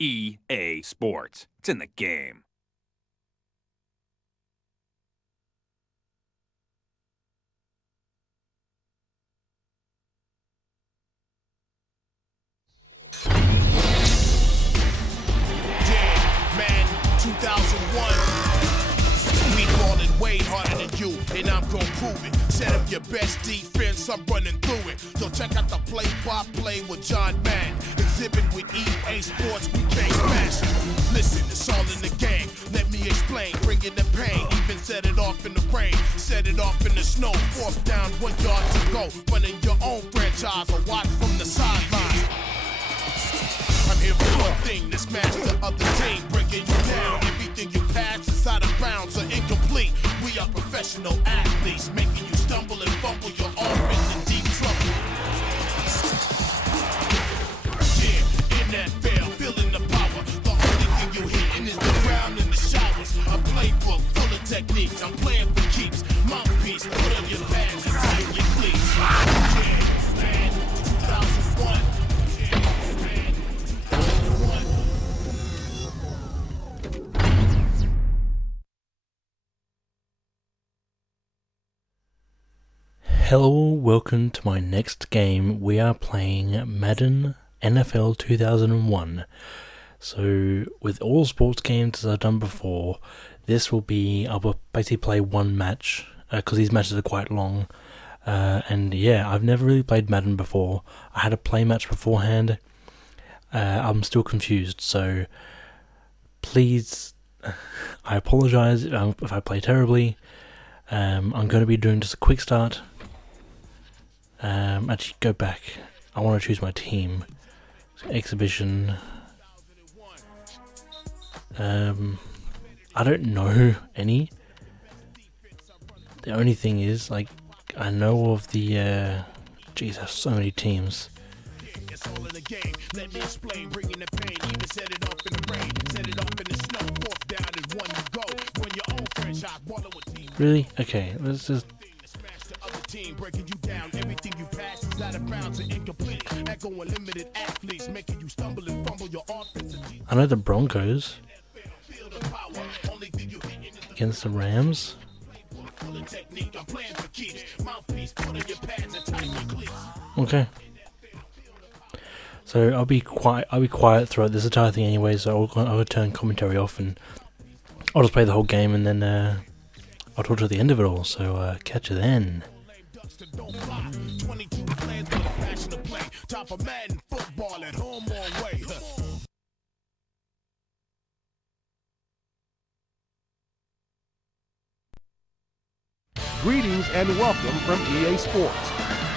EA Sports. It's in the game. Madden 2001. We ballin' way harder than you, and I'm gon' prove it. Set up your best defense, I'm running through it. So check out the play-by-play with John Madden. Exhibit with EA Sports, we can't smash it. Listen, it's all in the game. Let me explain, bring in the pain. Even set it off in the rain, set it off in the snow. Fourth down, 1 yard to go. Running your own franchise or watch from the sideline. I'm here for one thing, to smash the other team, breaking you down. Everything you pass is out of bounds or incomplete. We are professional athletes, making you stumble and fumble. Your offense in deep trouble. Yeah, in that field, feeling the power. The only thing you hitting is the ground in the showers. A playbook full of techniques, I'm playing for keeps. Mouthpiece, put on your pads and tighten your cleats. Yeah, man, 2001. Hello, welcome to my next game. We are playing Madden NFL 2001. So, with all sports games as I've done before, this will be, I'll basically play one match, because these matches are quite long. And yeah, I've never really played Madden before. I had a play match beforehand. I'm still confused, so please, I apologise if I play terribly. I'm going to be doing just a quick start. Actually, go back. I want to choose my team. Exhibition. I don't know any. The only thing is, like, I know of the, jeez, there's so many teams. It's all in the game. Let me explain, bringing the pain. Even set it off in the rain, set it off in the snow. Fourth down and 1 you go. When your own franchise, ballin' with team. Really? Okay, let's just. Team breaking you down, everything you pass is out of bounds and incomplete. Echoing limited athletes, making you stumble and fumble your offensive. I know the Broncos against the Rams. Okay. So I'll be quiet throughout this entire thing anyway. So I'll turn commentary off and I'll just play the whole game and then I'll talk to the end of it all. So catch you then. 22 plans with a passion to play. Top of Madden football at home all way. Greetings and welcome from EA Sports.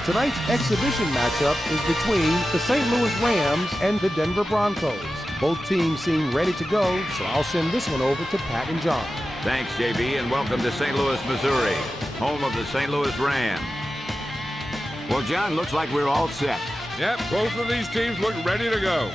Tonight's exhibition matchup is between the St. Louis Rams and the Denver Broncos. Both teams seem ready to go, so I'll send this one over to Pat and John. Thanks, JB, and welcome to St. Louis, Missouri, home of the St. Louis Rams. Well, John, looks like we're all set. Yep, both of these teams look ready to go.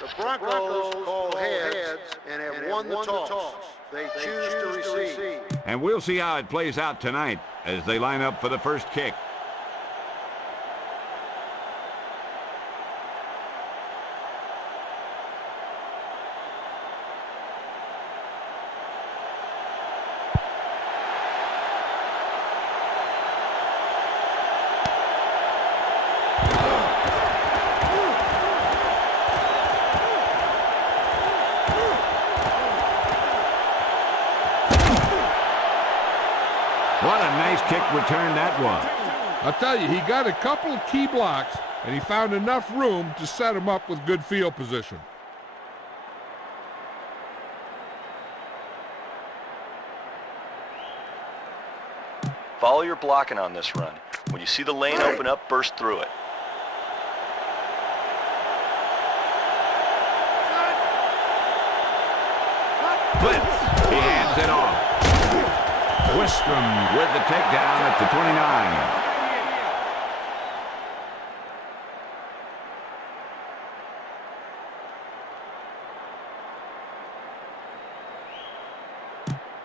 The Broncos call heads and have won the toss. They choose to receive. And we'll see how it plays out tonight as they line up for the first kick. What a nice kick return that was. I'll tell you, he got a couple of key blocks, and he found enough room to set him up with good field position. Follow your blocking on this run. When you see the lane open up, burst through it. Blitz. He hands it off. Wistrom with the takedown at the 29.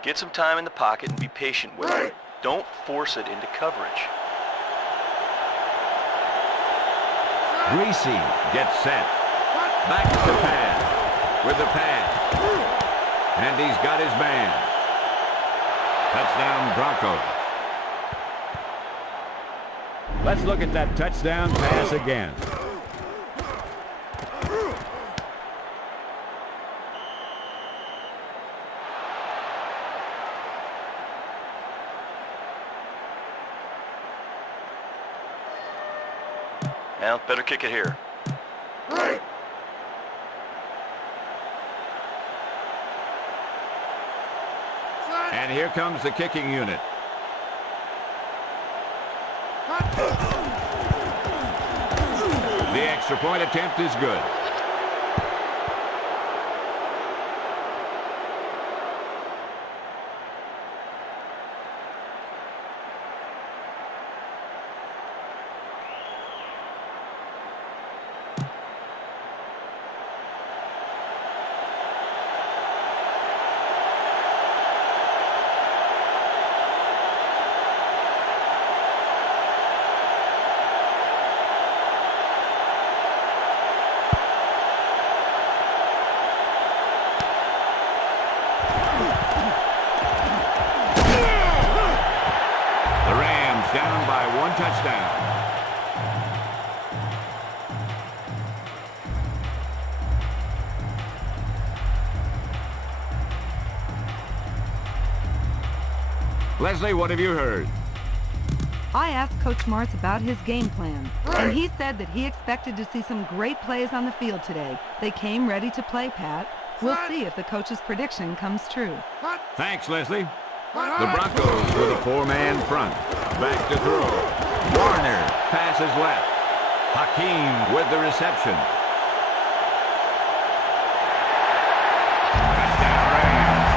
Get some time in the pocket and be patient with it. Don't force it into coverage. Greasy gets set. Back to pass. With the pass. And he's got his man. Touchdown Broncos. Let's look at that touchdown pass again. Now, better kick it here. And here comes the kicking unit. The extra point attempt is good. Down by one touchdown. Leslie, what have you heard? I asked Coach Martz about his game plan, and he said that he expected to see some great plays on the field today. They came ready to play, Pat. We'll see if the coach's prediction comes true. Thanks, Leslie. The Broncos with a four-man front. Back to throw. Warner passes left. Hakeem with the reception. Touchdown Rams.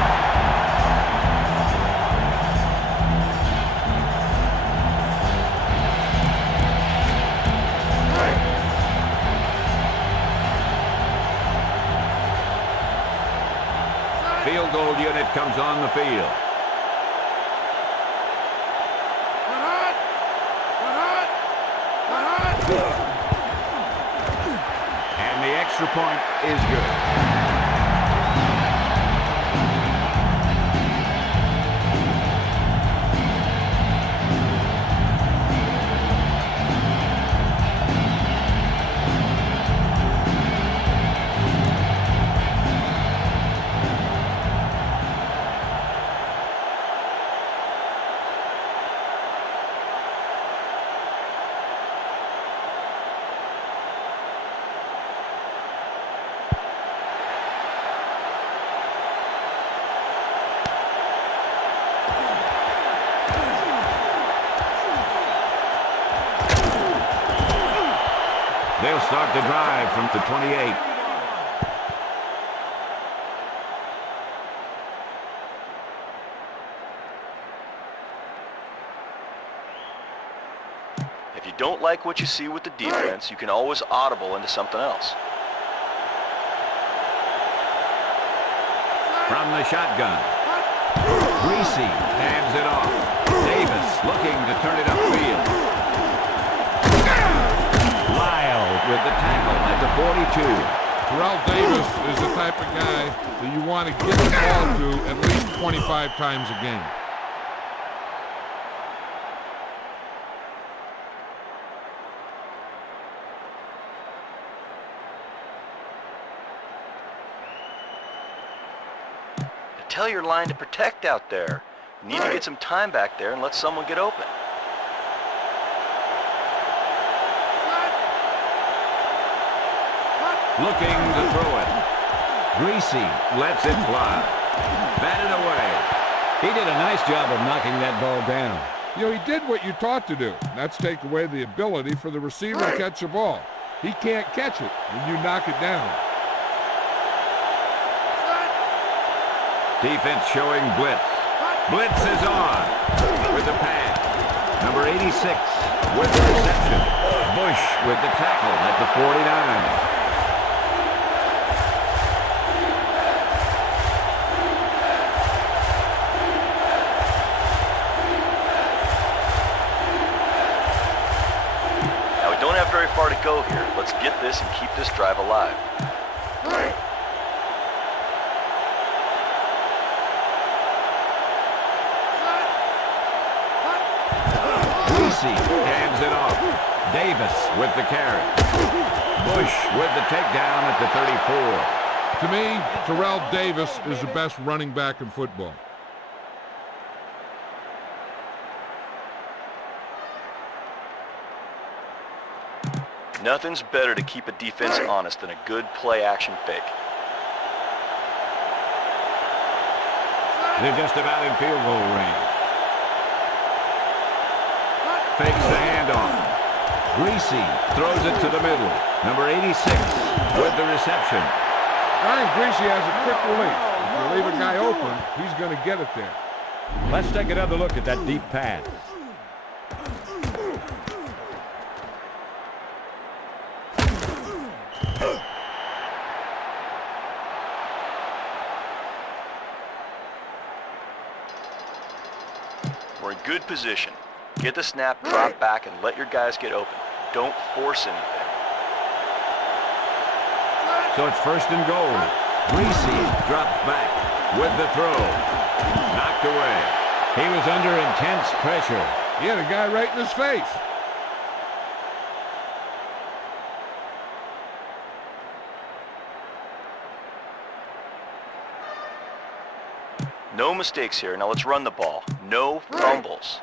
Field goal unit comes on the field. And the extra point is good. They'll start the drive from the 28. If you don't like what you see with the defense, you can always audible into something else. From the shotgun. Greasy hands it off. Davis looking to turn it upfield. Lyle with the tackle at the 42. Terrell Davis is the type of guy that you want to get the ball to at least 25 times a game. Tell your line to protect out there. You need to get some time back there and let someone get open. Looking to throw it. Greasy lets it fly. Batted away. He did a nice job of knocking that ball down. You know, he did what you taught to do. That's take away the ability for the receiver to catch the ball. He can't catch it when you knock it down. Defense showing blitz. Blitz is on with the pass. Number 86 with the reception. Bush with the tackle at the 49. Very far to go here. Let's get this and keep this drive alive. Greasy hands it off. Davis with the carry. Bush with the takedown at the 34. To me, Terrell Davis is the best running back in football. Nothing's better to keep a defense honest than a good play-action fake. They're just about in field goal range. Fakes the handoff. Greasy throws it to the middle. Number 86 with the reception. Ryan Greasy has a quick release. If you leave a guy open, he's going to get it there. Let's take another look at that deep pass. We're in good position. Get the snap, drop back, and let your guys get open. Don't force anything. So it's first and goal. Greasy drops back with the throw. Knocked away. He was under intense pressure. He had a guy right in his face. No mistakes here. Now let's run the ball. No fumbles.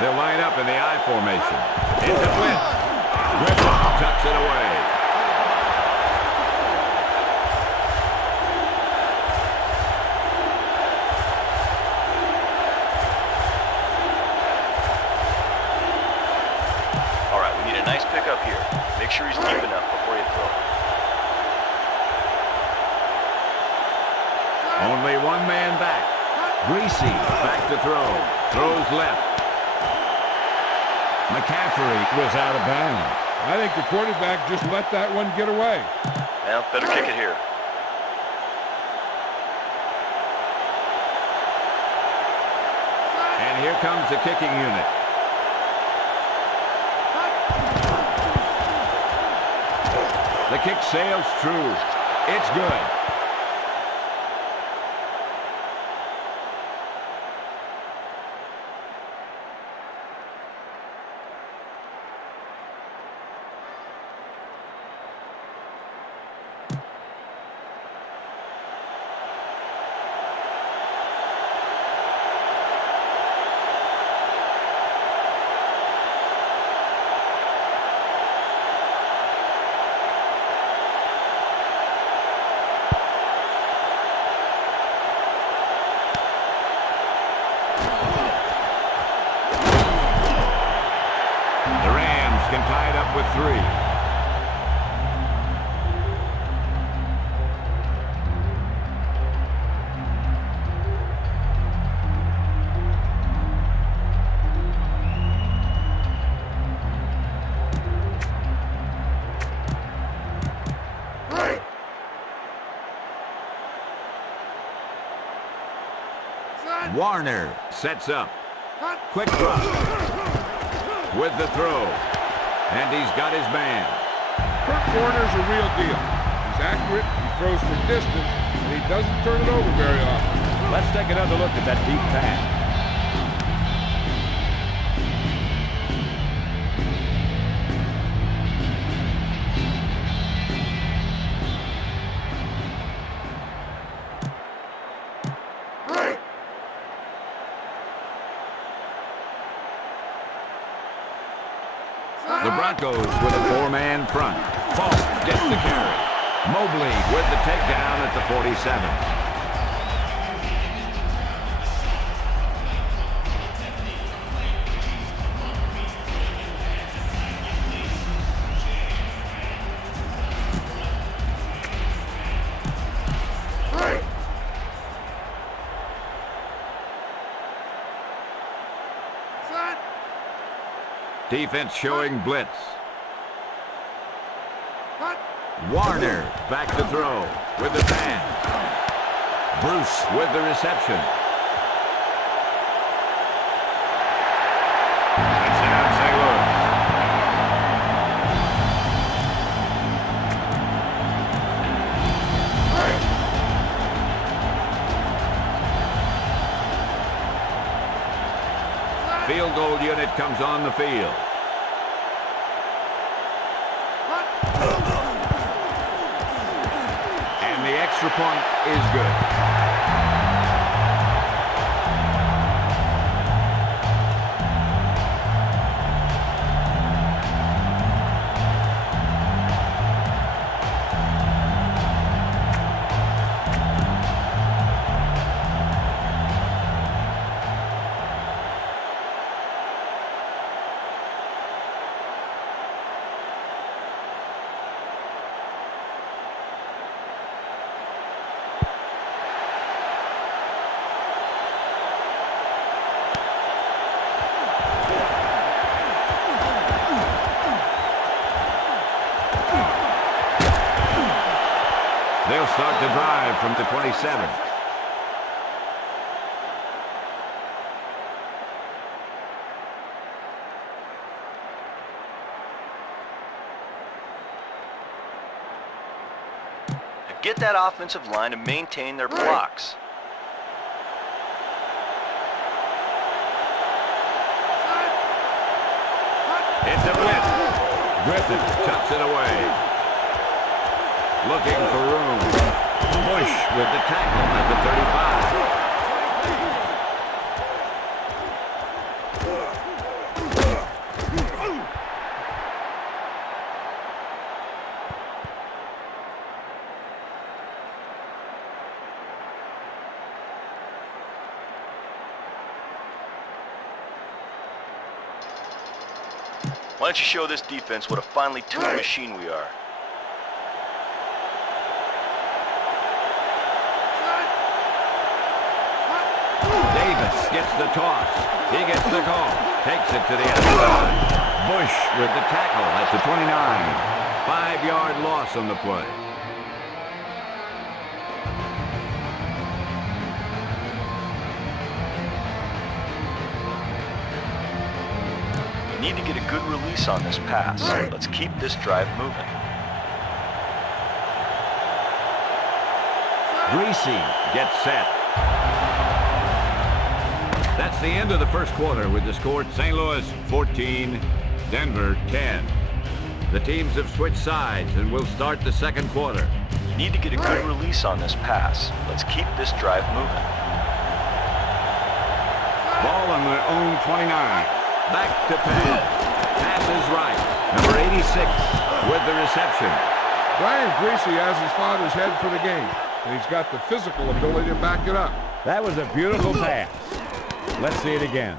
They'll line up in the I formation. Into blitz. Griffin tucks it away. All right, we need a nice pickup here. Make sure he's deep enough before you throw. Only one man back. Greasy back to throw. Throws left. McCaffrey was out of bounds. I think the quarterback just let that one get away. Well, better kick it here. And here comes the kicking unit. The kick sails true. It's good. Can tie it up with 3. Warner sets up. Quick drop. With the throw. And he's got his man. Kurt Warner's a real deal. He's accurate, he throws for distance, and he doesn't turn it over very often. Let's take another look at that deep pass. The Broncos with a 4-man front. Falk gets the carry. Mobley with the takedown at the 47. Defense showing blitz. Warner back to throw with the pass. Bruce with the reception. Touchdown, St. Louis. Field goal unit comes on the field. And the extra point is good. They'll start the drive from the 27. Get that offensive line to maintain their blocks. It's a blitz. Griffin tucks it away. Looking for room. Bush with the tackle at the 35. Why don't you show this defense what a finely tuned machine we are? Davis gets the toss. He gets the call. Takes it to the outside. Bush with the tackle at the 29. 5-yard loss on the play. You need to get a good release on this pass. Let's keep this drive moving. Greasy gets set. That's the end of the first quarter with the score St. Louis 14, Denver 10. The teams have switched sides and will start the second quarter. You need to get a good release on this pass. Let's keep this drive moving. Ball on their own 29. Back to pass. Pass is right. Number 86 with the reception. Brian Greasy has his father's head for the game, and he's got the physical ability to back it up. That was a beautiful pass. Let's see it again.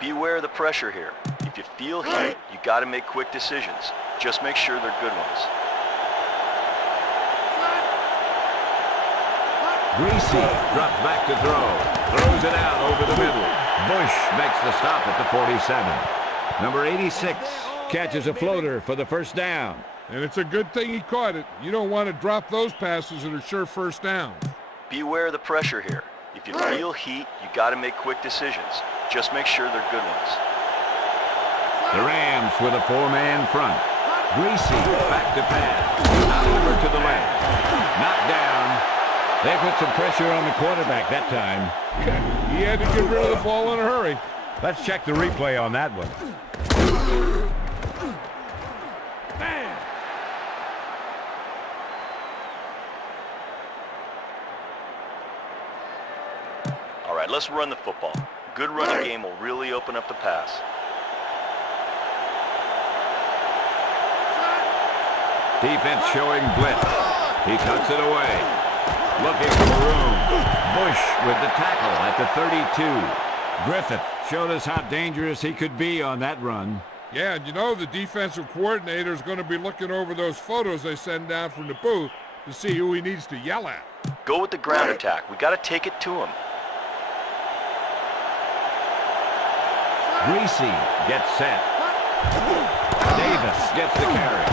Beware of the pressure here. If you feel heat, you got to make quick decisions. Just make sure they're good ones. Greasy drops back to throw. Throws it out over the middle. Bush makes the stop at the 47. Number 86 catches a floater for the first down. And it's a good thing he caught it. You don't want to drop those passes that are sure first down. Beware of the pressure here. If you feel heat, you got to make quick decisions. Just make sure they're good ones. The Rams with a 4-man front. Greasy back to pass. Out over to the left. Knocked down. They put some pressure on the quarterback that time. He had to get rid of the ball in a hurry. Let's check the replay on that one. All right, let's run the football. Good running game will really open up the pass. Defense showing blitz. He tucks it away. Looking for room. Bush with the tackle at the 32. Griffith showed us how dangerous he could be on that run. Yeah, and you know the defensive coordinator is going to be looking over those photos they send down from the booth to see who he needs to yell at. Go with the ground attack. We got to take it to him. Greasy gets set. Davis gets the carry.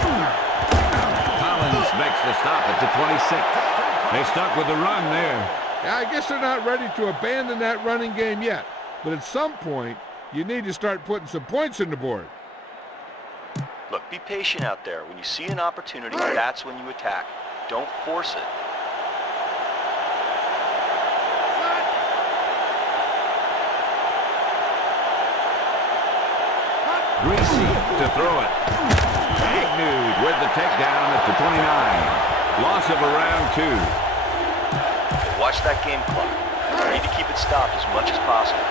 Collins makes the stop at the 26. They stuck with the run there. Yeah, I guess they're not ready to abandon that running game yet. But at some point, you need to start putting some points on the board. Look, be patient out there. When you see an opportunity, that's when you attack. Don't force it. Greasy to throw it. Agnew with the takedown at the 29. Loss of around 2. Watch that game clock. You need to keep it stopped as much as possible.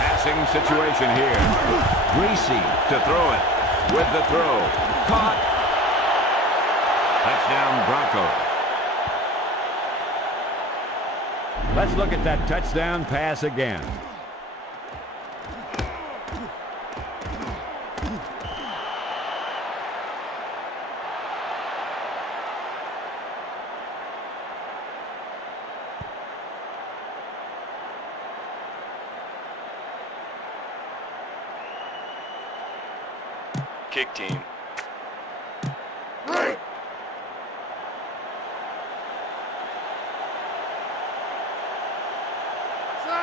Passing situation here. Greasy to throw it. With the throw. Caught. Touchdown Broncos. Let's look at that touchdown pass again. Kick team.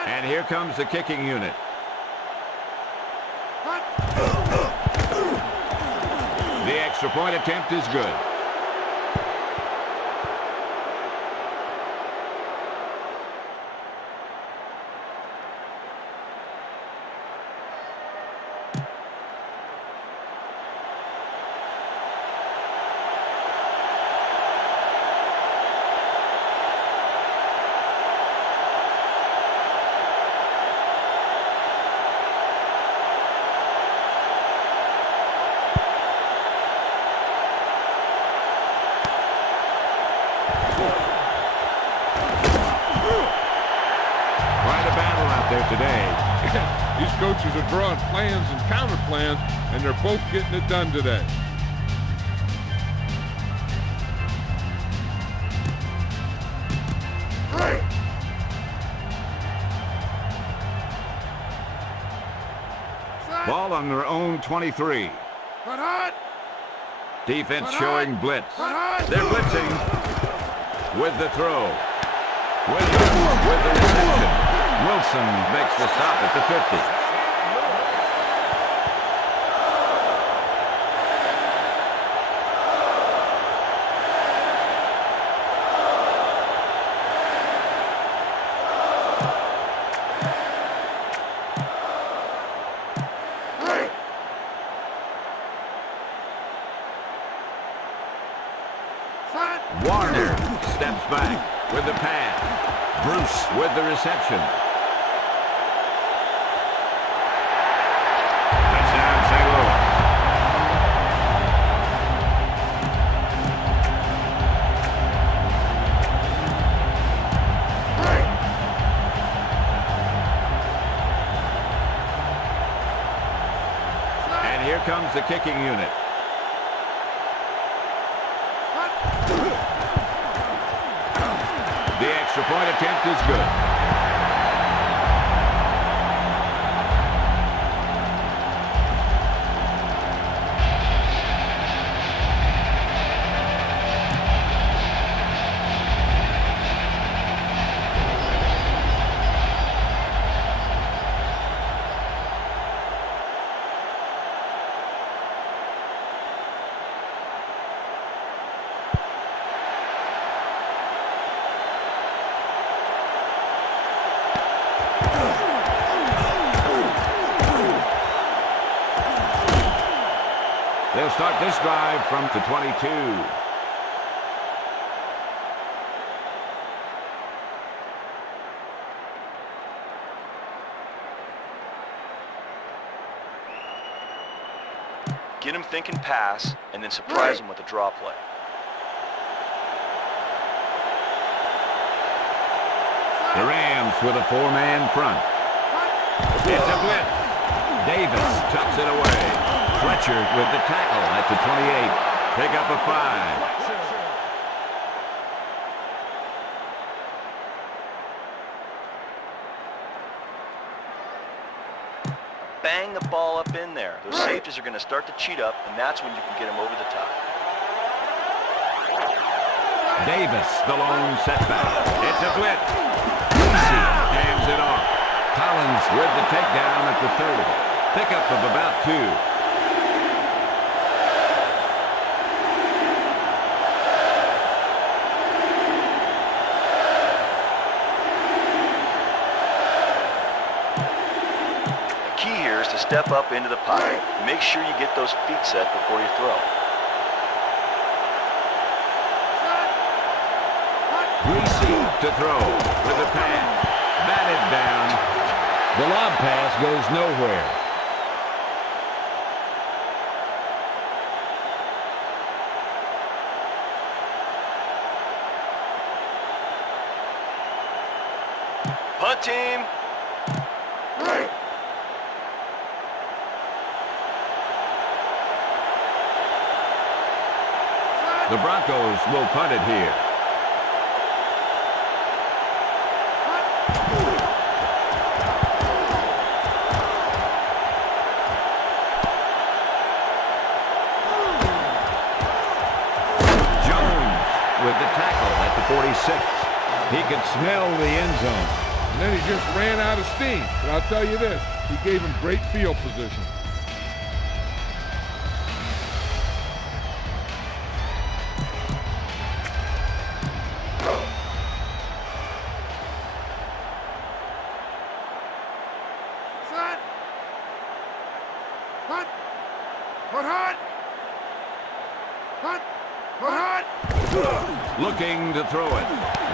And here comes the kicking unit. The extra point attempt is good. There today. These coaches are drawing plans and counter plans, and they're both getting it done today. Ball on their own 23. Defense showing blitz. They're blitzing with the throw. Williams with the reception. Wilson makes the stop at the 50. Warner steps back with the pass. Bruce with the reception. Here comes the kicking unit. The extra point attempt is good. They'll start this drive from the 22. Get him thinking pass, and then surprise him with a draw play. The Rams with a 4-man front. It's a blitz. Davis tucks it away. Fletcher with the tackle at the 28. Pick up a 5. Bang the ball up in there. Those safeties are going to start to cheat up, and that's when you can get them over the top. Davis, the lone setback. It's a blitz. Greasy hands it off. Collins with the takedown at the 30. Pickup of about 2. Step up into the pocket. Make sure you get those feet set before you throw. Greasy to throw with the pass. Batted down. The lob pass goes nowhere. Punt team. The Broncos will punt it here. Jones with the tackle at the 46. He could smell the end zone. And then he just ran out of steam. But I'll tell you this, he gave him great field position. Looking to throw it.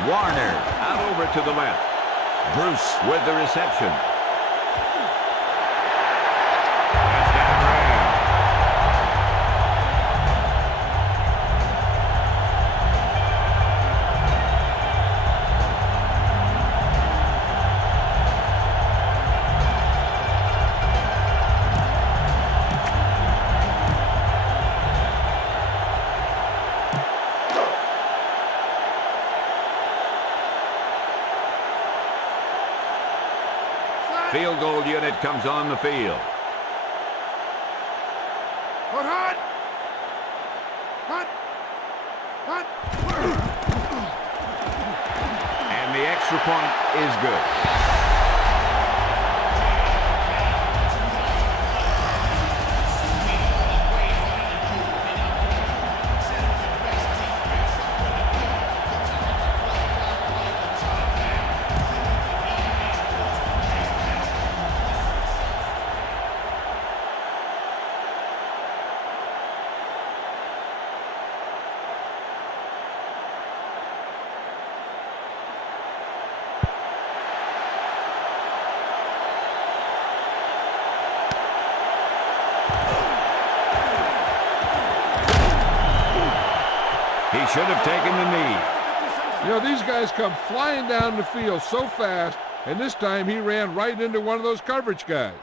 Warner out over to the left. Bruce with the reception. Touchdown Rams. Field goal unit comes on the field. And the extra point is good. He should have taken the knee. You know, these guys come flying down the field so fast, and this time he ran right into one of those coverage guys.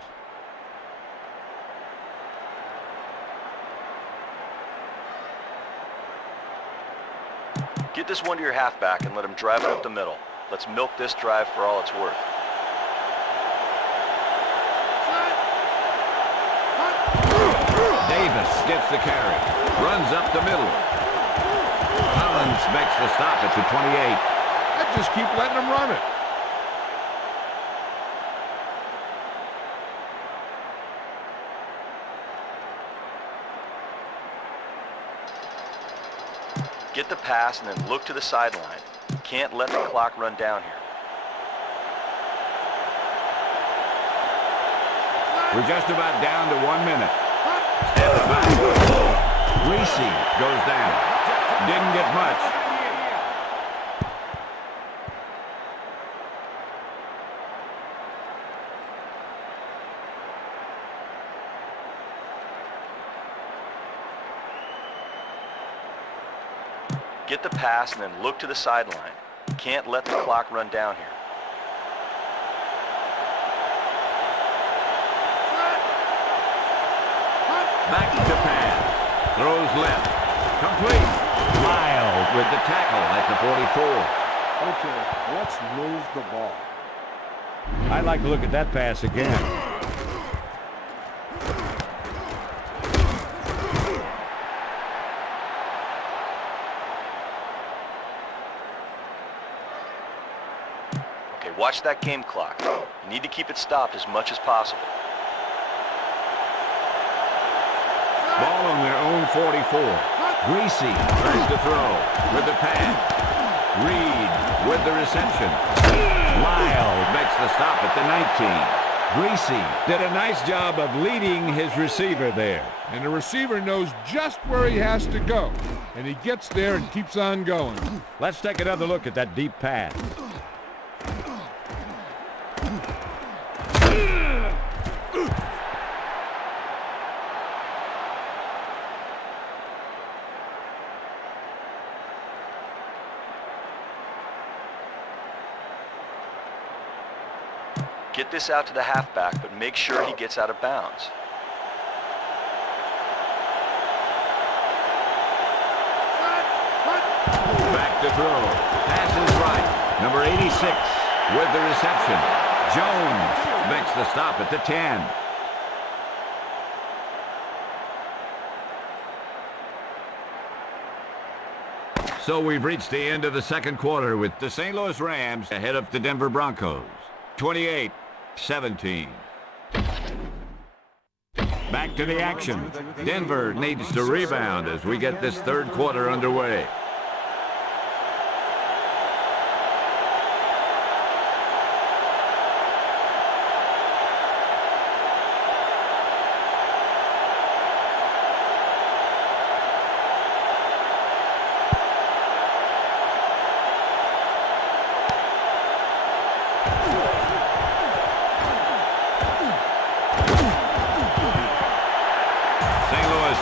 Get this one to your halfback and let him drive it up the middle. Let's milk this drive for all it's worth. Davis gets the carry. Runs up the middle. Collins makes the stop at the 28. I just keep letting him run it. Get the pass and then look to the sideline. You can't let the clock run down here. We're just about down to 1 minute. Step back. Greasy goes down. Didn't get much. Get the pass and then look to the sideline. You can't let the clock run down here. Back to pass. Throws left. Complete. Miles with the tackle at the 44. Okay, let's move the ball. I'd like to look at that pass again. Okay, watch that game clock. You need to keep it stopped as much as possible. Ball on their own 44. Greasy tries to throw with the pass. Reed with the reception. Lyle makes the stop at the 19. Greasy did a nice job of leading his receiver there. And the receiver knows just where he has to go. And he gets there and keeps on going. Let's take another look at that deep pass. Get this out to the halfback, but make sure he gets out of bounds. Back to throw. Pass is right. Number 86 with the reception. Jones makes the stop at the 10. So we've reached the end of the second quarter with the St. Louis Rams ahead of the Denver Broncos. 28-17. Back to the action. Denver needs to rebound as we get this third quarter underway.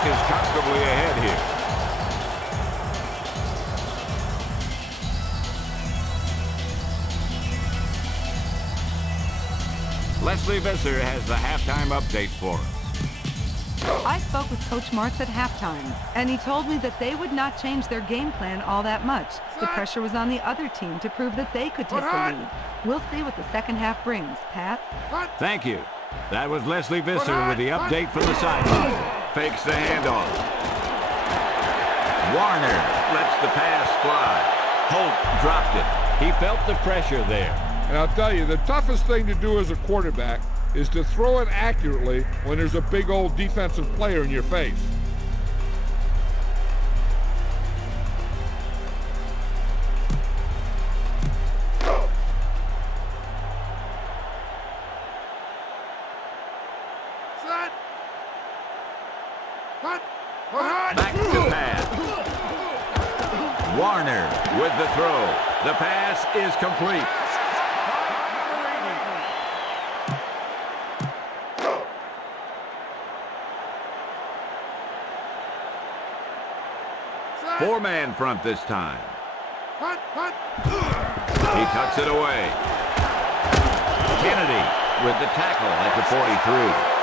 Is comfortably ahead here. Leslie Visser has the halftime update for us. I spoke with Coach Martz at halftime, and he told me that they would not change their game plan all that much. The pressure was on the other team to prove that they could take the lead. We'll see what the second half brings. Pat? Thank you. That was Leslie Visser with the update from the sideline. Fakes the handoff. Warner lets the pass fly. Holt dropped it. He felt the pressure there. And I'll tell you, the toughest thing to do as a quarterback is to throw it accurately when there's a big old defensive player in your face. Back to pass. Warner with the throw. The pass is complete. Four-man front this time. He tucks it away. Kennedy with the tackle at the 43.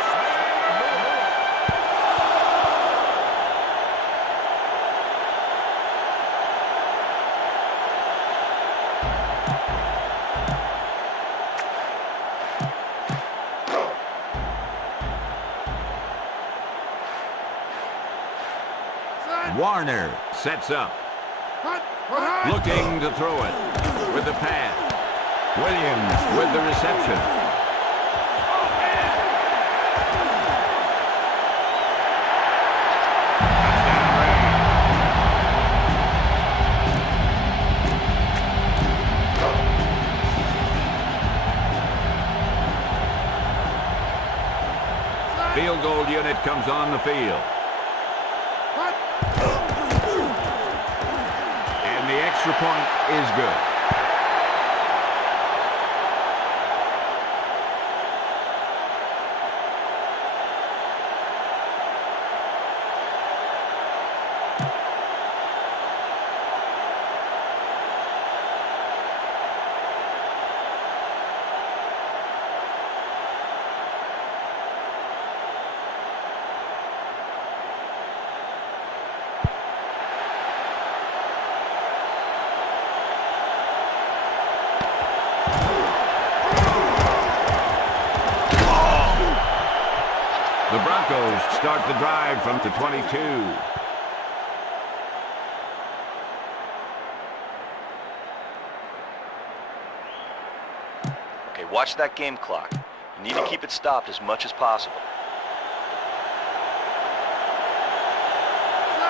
Warner sets up. Looking to throw it with the pass. Williams with the reception. Field goal unit comes on the field. And the extra point is good. Broncos start the drive from the 22. Okay, watch that game clock. You need to keep it stopped as much as possible.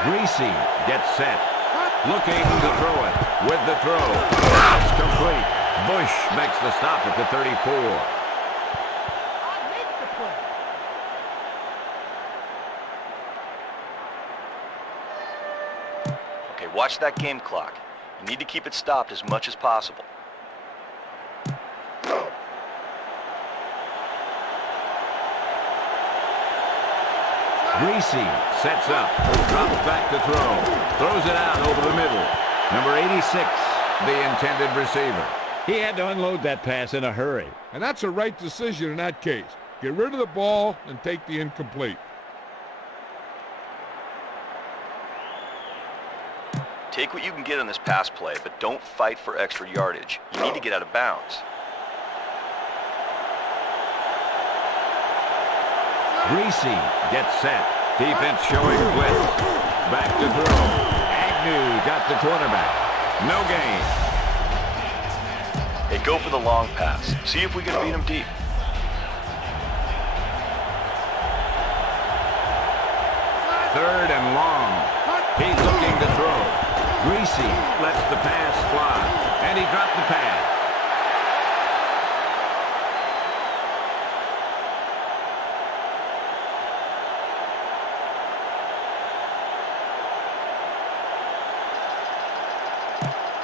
Greasy gets set. Looking to throw it. With the throw. It's complete. Bush makes the stop at the 34. Okay, watch that game clock. You need to keep it stopped as much as possible. Greasy sets up, drops back to throw, throws it out over the middle. Number 86, the intended receiver. He had to unload that pass in a hurry. And that's a right decision in that case. Get rid of the ball and take the incomplete. Take what you can get on this pass play, but don't fight for extra yardage. You need to get out of bounds. Greasy gets set. Defense showing blitz. Back to throw. Agnew got the quarterback. No gain. Hey, go for the long pass. See if we can beat him deep. Third and long. He's looking to throw. Greasy lets the pass fly. And he dropped the pass.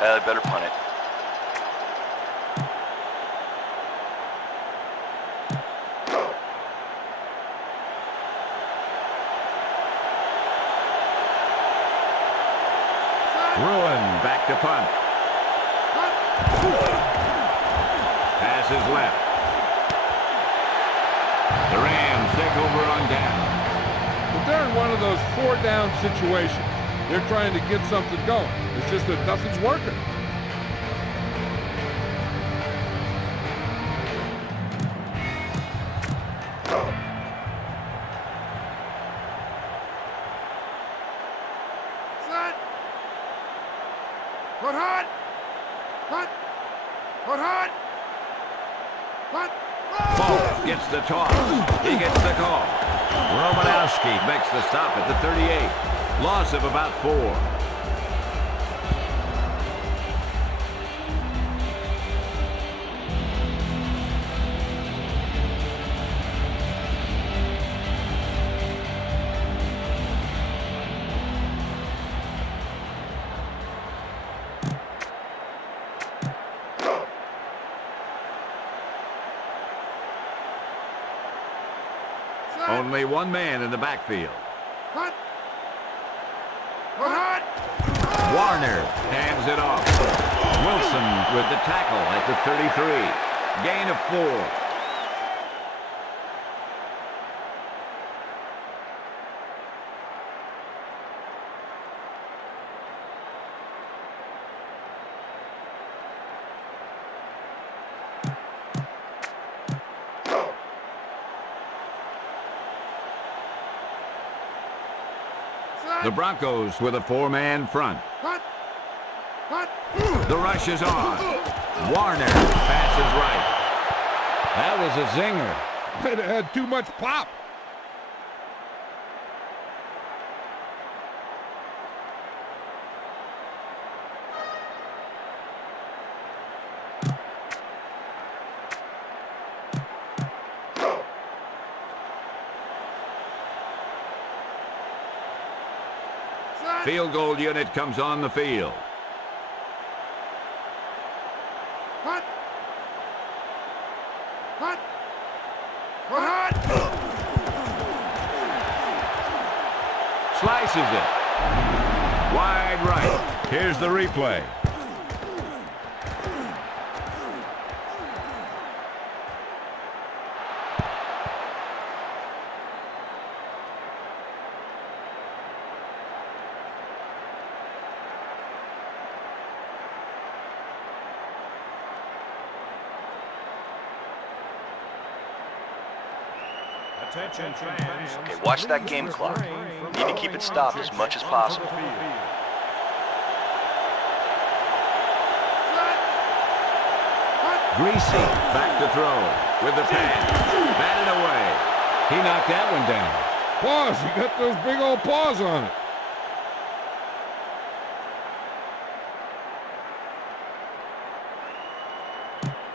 I better punt it. Ruin back to punt. Pass is left. The Rams take over on down. But they're in one of those 4-down situations. They're trying to get something going. It's just that nothing's working. Set. Put hot. Put. Put hot. Put. Falk gets the toss. He gets the call. Romanowski makes the stop at the 38. Loss of about 4. Only one man in the backfield. Hot. Put hot. Warner hands it off. Wilson with the tackle at the 33. Gain of 4. The Broncos with a 4-man front. The rush is on. Warner passes right. That was a zinger. It had too much pop. Field goal unit comes on the field. Hot. Hot. Hot. Slices it. Wide right. Here's the replay. Okay, watch that game clock. You need to keep it stopped as much as possible. Greasy, back to throw. With the pass. Batted away. He knocked that one down. Paws, he got those big old paws on it.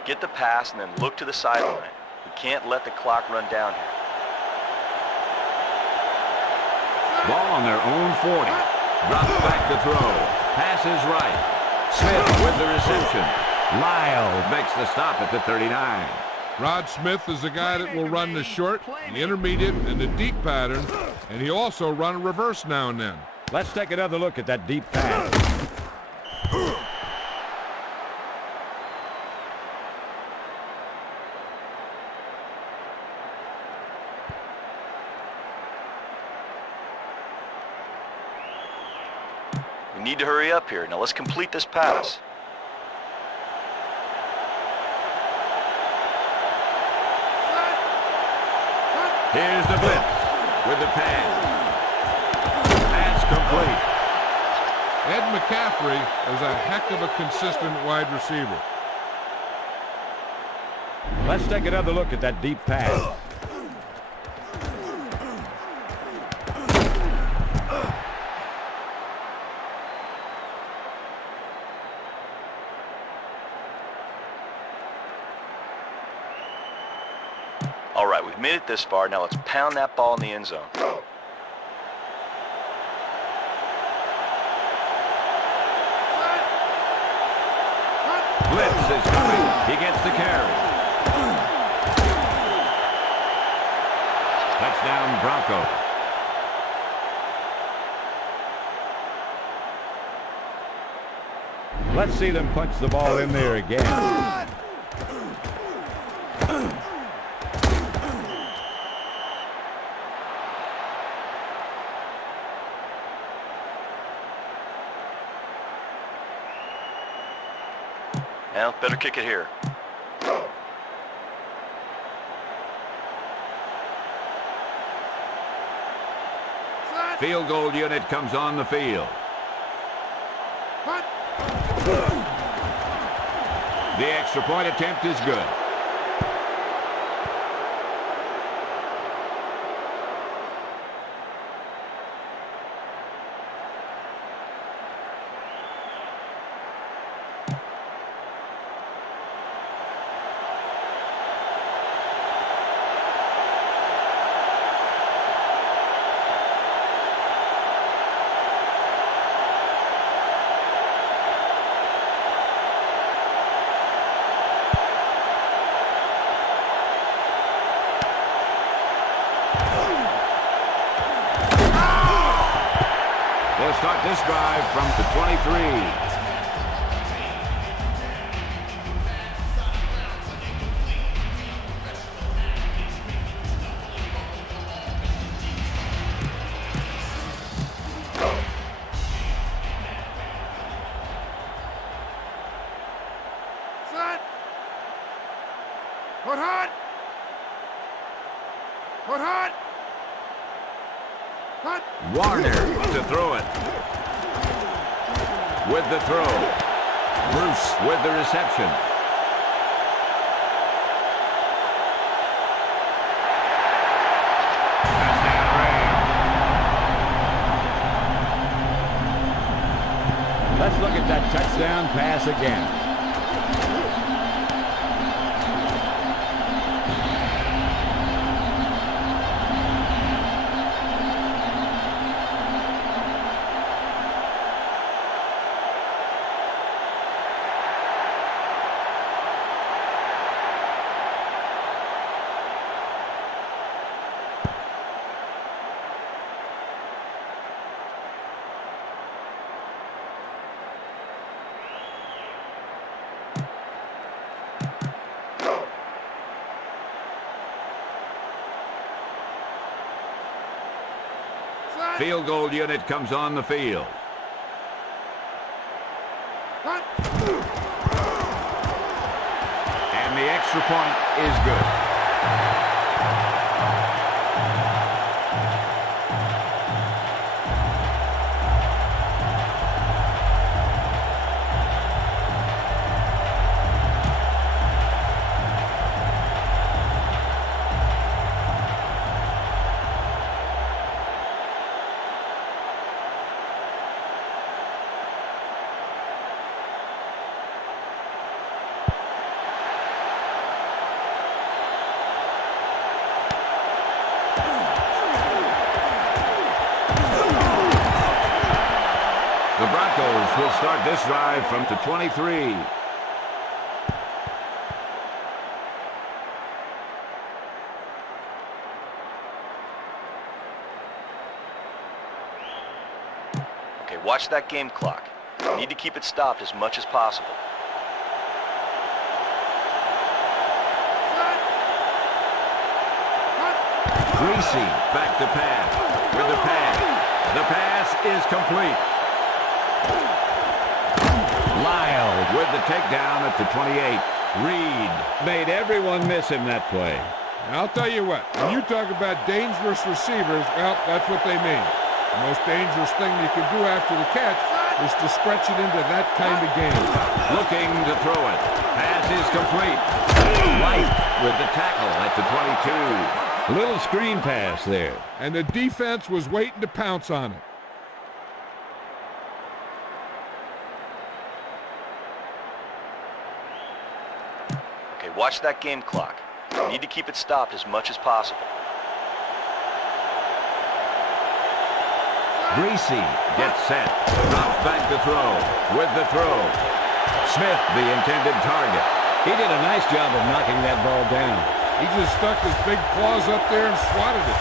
Get the pass and then look to the sideline. We can't let the clock run down here. Ball on their own 40. Drops back to throw. Pass is right. Smith with the reception. Lyle makes the stop at the 39. Rod Smith is the guy that will run the short, the intermediate, and the deep pattern, and he also run a reverse now and then. Let's take another look at that deep pass. We need to hurry up here. Now let's complete this pass. Here's the blitz with the pass. Pass complete. Ed McCaffrey is a heck of a consistent wide receiver. Let's take another look at that deep pass. All right, we've made it this far. Now let's pound that ball in the end zone. Blitz is coming. He gets the carry. Touchdown, Broncos. Let's see them punch the ball in there again. Well, better kick it here. Field goal unit comes on the field. The extra point attempt is good. They'll start this drive from the 23. Set. Put hot. Put hot. Hot. Warner to throw it. With the throw. Bruce with the reception. Touchdown Rams. Let's look at that touchdown pass again. Field goal unit comes on the field. And the extra point is good. will start this drive from the 23. Okay, watch that game clock. You need to keep it stopped as much as possible. Greasy, back to pass. With the pass. The pass is complete. Lyle with the takedown at the 28. Reed made everyone miss him that play. I'll tell you what, when you talk about dangerous receivers, well, that's what they mean. The most dangerous thing you can do after the catch is to stretch it into that kind of game. Looking to throw it. Pass is complete. White with the tackle at the 22. Little screen pass there. And the defense was waiting to pounce on it. Okay, watch that game clock. You need to keep it stopped as much as possible. Greasy gets set. Drops back to throw. With the throw. Smith, the intended target. He did a nice job of knocking that ball down. He just stuck his big claws up there and swatted it.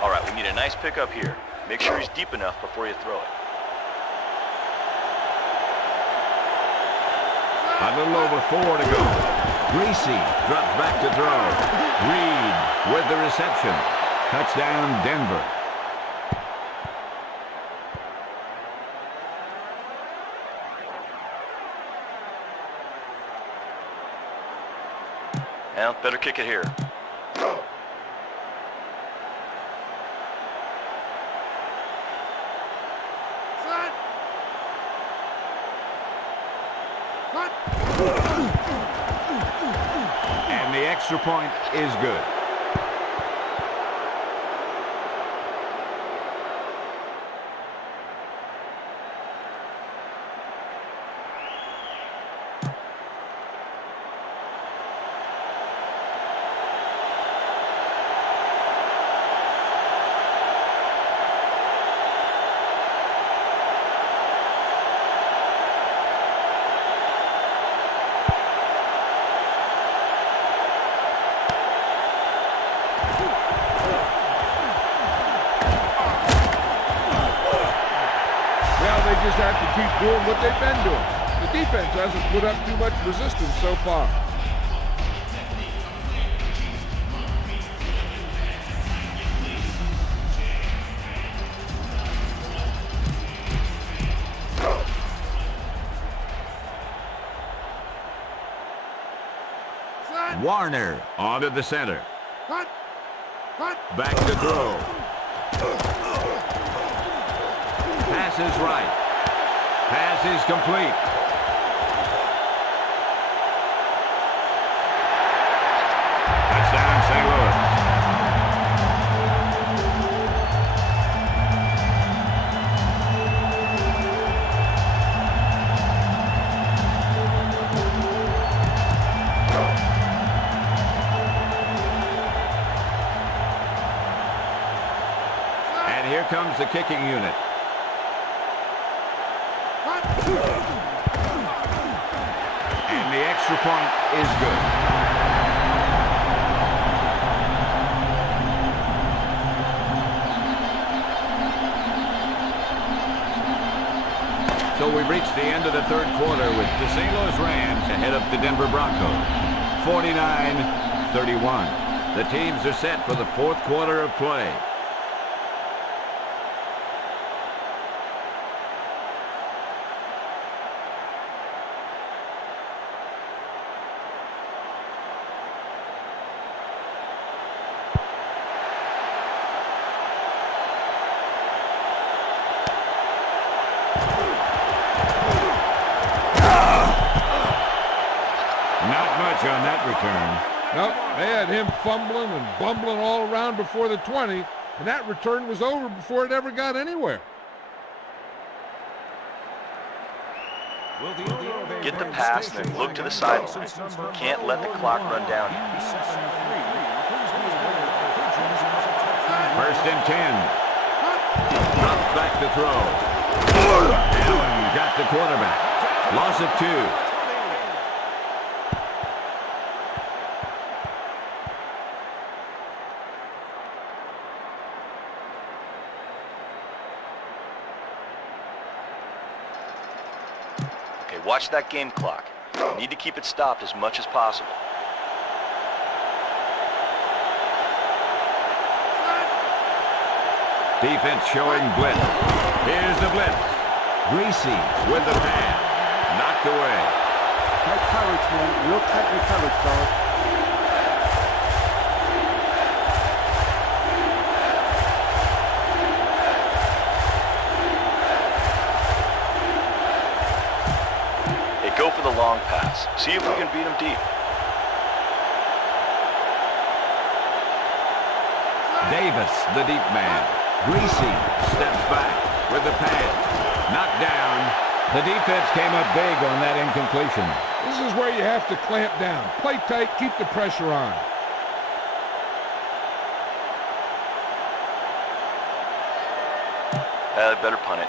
All right, we need a nice pickup here. Make sure he's deep enough before you throw it. A little over 4 to go. Greasy drops back to throw. Reed with the reception. Touchdown, Denver. Well, better kick it here. And the extra point is good. They just have to keep doing what they've been doing. The defense hasn't put up too much resistance so far. Warner onto the center. Back to throw. Pass is right. Pass is complete. Touchdown, St. Louis. And here comes the kicking unit. And the extra point is good. So we've reached the end of the third quarter with the St. Louis Rams ahead of the Denver Broncos, 49-31. The teams are set for the fourth quarter of play. On that return. No, they had him fumbling and bumbling all around before the 20, and that return was over before it ever got anywhere. Will the owner of a Get the pass and then look to the sideline. Can't let the clock run down here. 1st and 10. Drops back to throw. Allen got the quarterback. Loss of 2. Watch that game clock. You need to keep it stopped as much as possible. Defense showing blitz. Here's the blitz. Greasy with the pass. Knocked away. Tight coverage, man. Real tightly coverage, fellas. Go for the long pass. See if we can beat him deep. Davis, the deep man. Greasy steps back with the pass. Knocked down. The defense came up big on that incompletion. This is where you have to clamp down. Play tight, keep the pressure on. Better punt it.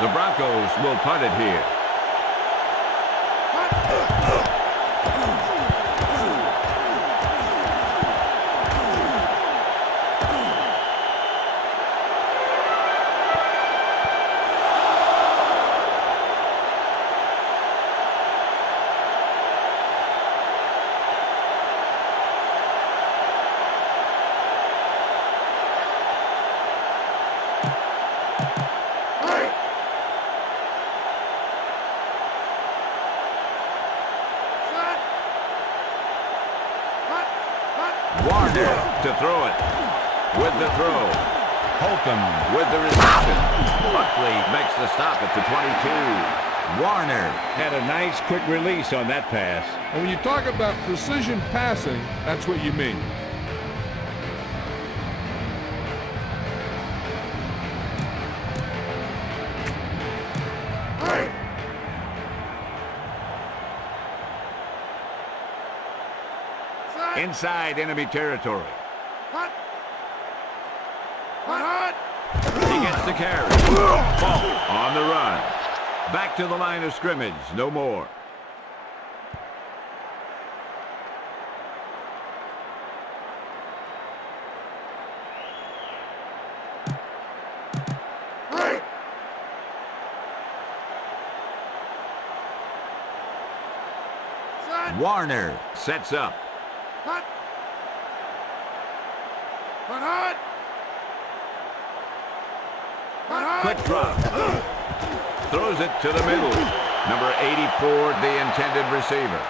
The Broncos will punt it here. Warner to throw it. With the throw. Holcomb with the reception. Buckley makes the stop at the 22. Warner had a nice quick release on that pass. And when you talk about precision passing, that's what you mean. Inside enemy territory. He gets the carry. Ball on the run. Back to the line of scrimmage. No more. Warner sets up. Quick drop. Throws it to the middle. Number 84, the intended receiver.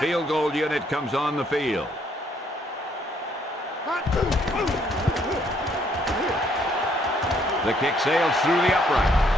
Field goal unit comes on the field. The kick sails through the upright.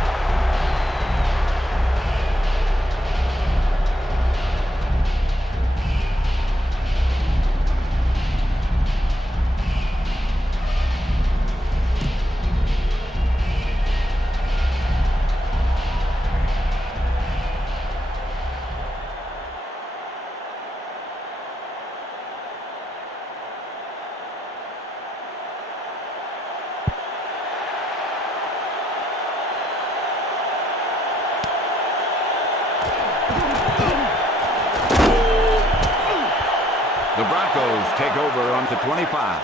The Broncos take over on the 25.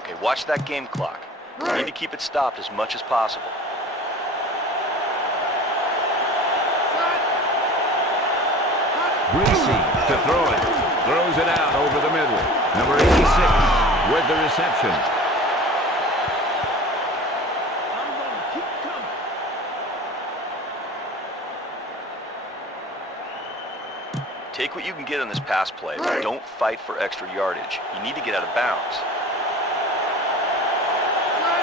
Okay, watch that game clock. You need to keep it stopped as much as possible. Greasy to throw it. Throws it out over the middle. Number 86 with the reception. Take what you can get on this pass play, but don't fight for extra yardage. You need to get out of bounds.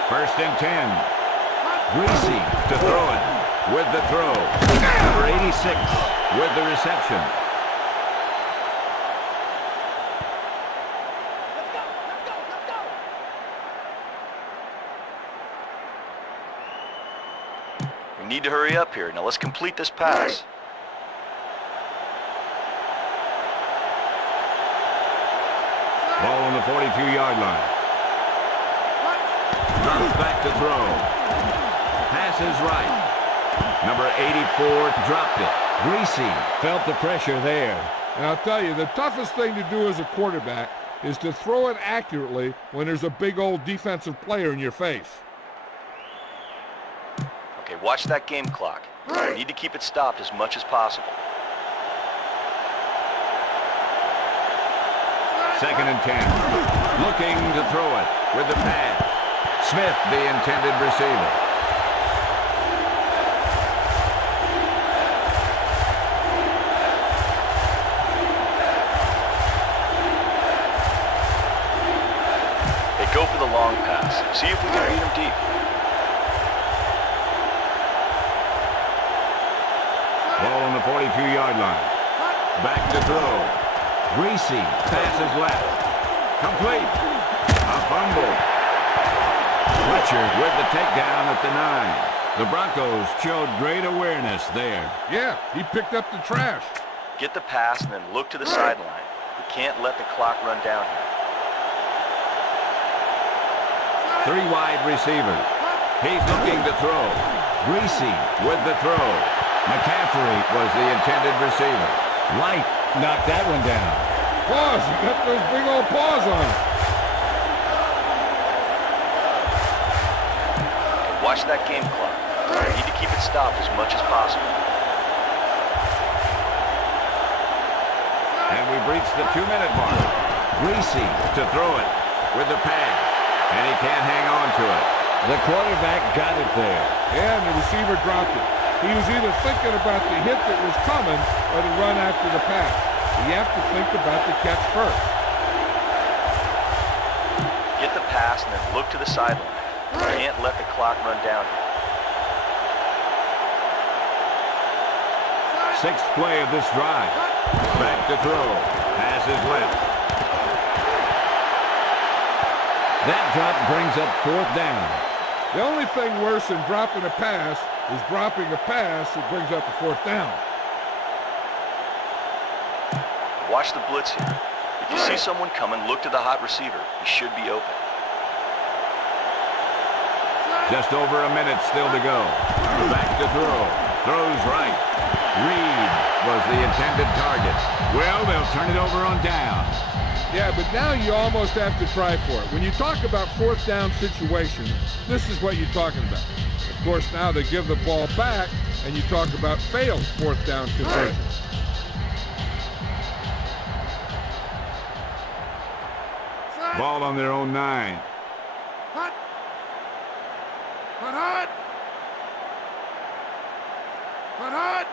First and 10. Greasy to throw it with the throw. Number 86 with the reception. We need to hurry up here. Now let's complete this pass. Ball on the 42-yard line. Drops back to throw. Passes right. Number 84 dropped it. Greasy felt the pressure there. And I'll tell you, the toughest thing to do as a quarterback is to throw it accurately when there's a big old defensive player in your face. Okay, watch that game clock. You need to keep it stopped as much as possible. Second and 10. Looking to throw it with the pass. Smith, the intended receiver. Hey, go for the long pass. See if we can beat him deep. Ball on the 42-yard line. Back to throw. Greasy passes left. Complete. A fumble. Fletcher with the takedown at the 9. The Broncos showed great awareness there. Yeah, he picked up the trash. Get the pass and then look to the sideline. We can't let the clock run down here. 3 wide receivers. He's looking to throw. Greasy with the throw. McCaffrey was the intended receiver. Light knocked that one down. Paws, he got those big old paws on it. Watch that game clock. You need to keep it stopped as much as possible. And we've reached the 2-minute mark. Greasy to throw it with the pass. And he can't hang on to it. The quarterback got it there. Yeah, and the receiver dropped it. He was either thinking about the hit that was coming or the run after the pass. You have to think about the catch first. Get the pass and then look to the sideline. You can't let the clock run down here. 6th play of this drive. Back to throw. Passes left. That drop brings up 4th down. The only thing worse than dropping a pass is dropping a pass that brings up a 4th down. Watch the blitz here. If you see someone coming, look to the hot receiver. He should be open. Just over a minute still to go. Back to throw. Throws right. Reed was the intended target. Well, they'll turn it over on down. Yeah, but now you almost have to try for it. When you talk about 4th down situations, this is what you're talking about. Of course, now they give the ball back, and you talk about failed 4th down conversions. Ball on their own 9. Hut! Hut, hut! Hut, hut!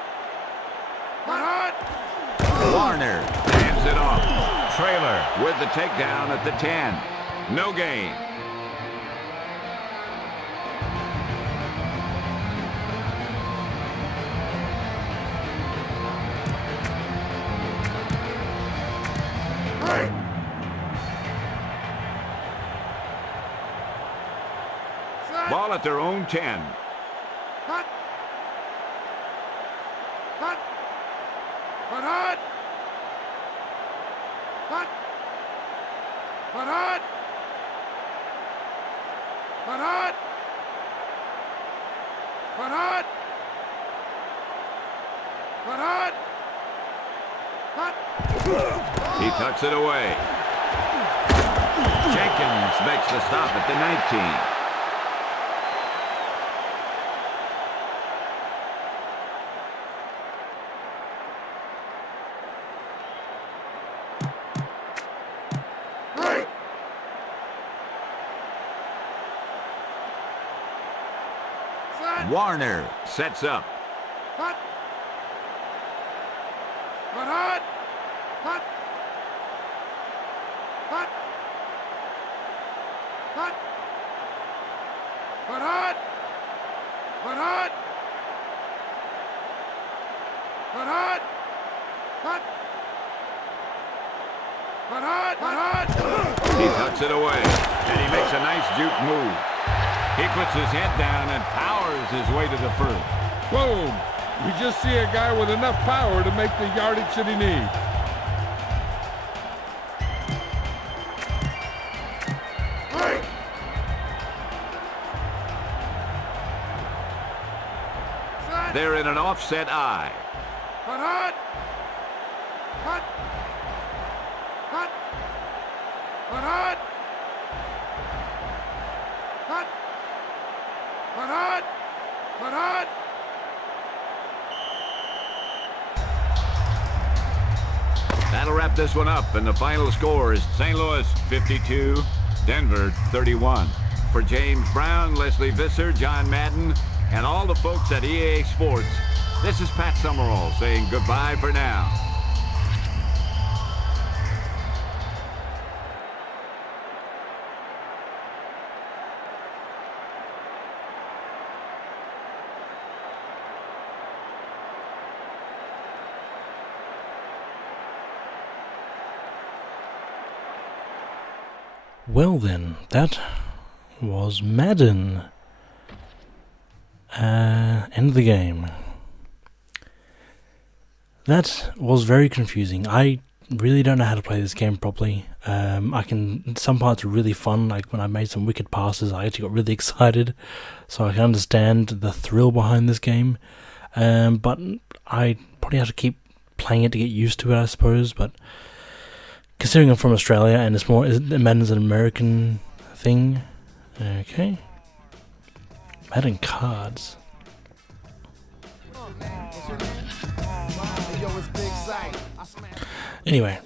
Hut, hut! Warner hands it off. Trailer with the takedown at the 10. No gain. Ball at their own 10. Hut! Hut! Hut, hut! Hut! Hut, hut! Hut, hut! Hut, hut! Hut, hut! Hut! He tucks it away. Jenkins makes the stop at the 19. Warner sets up. Hut. Hut. Hut. Hut. Hut. Hut. Hut. Hut. Hut. Hut. Hut. He tucks it away, and he makes a nice juke move. He puts his head down and powers his way to the first. Boom! We just see a guy with enough power to make the yardage that he needs. They're in an offset eye. Hut. Hut. Hut. Hut. Hut. Hut. Hut. That'll wrap this one up, and the final score is St. Louis 52, Denver 31. For James Brown, Leslie Visser, John Madden, and all the folks at EA Sports, this is Pat Summerall saying goodbye for now. Well then, that was Madden. End of the game. That was very confusing. I really don't know how to play this game properly. Some parts are really fun, like when I made some wicked passes, I actually got really excited, so I can understand the thrill behind this game. But I probably have to keep playing it to get used to it, I suppose. But considering I'm from Australia and Madden's an American thing. Okay. Madden cards. Anyway,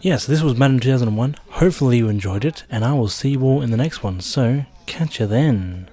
yes, this was Madden 2001. Hopefully you enjoyed it, and I will see you all in the next one. So, catch you then.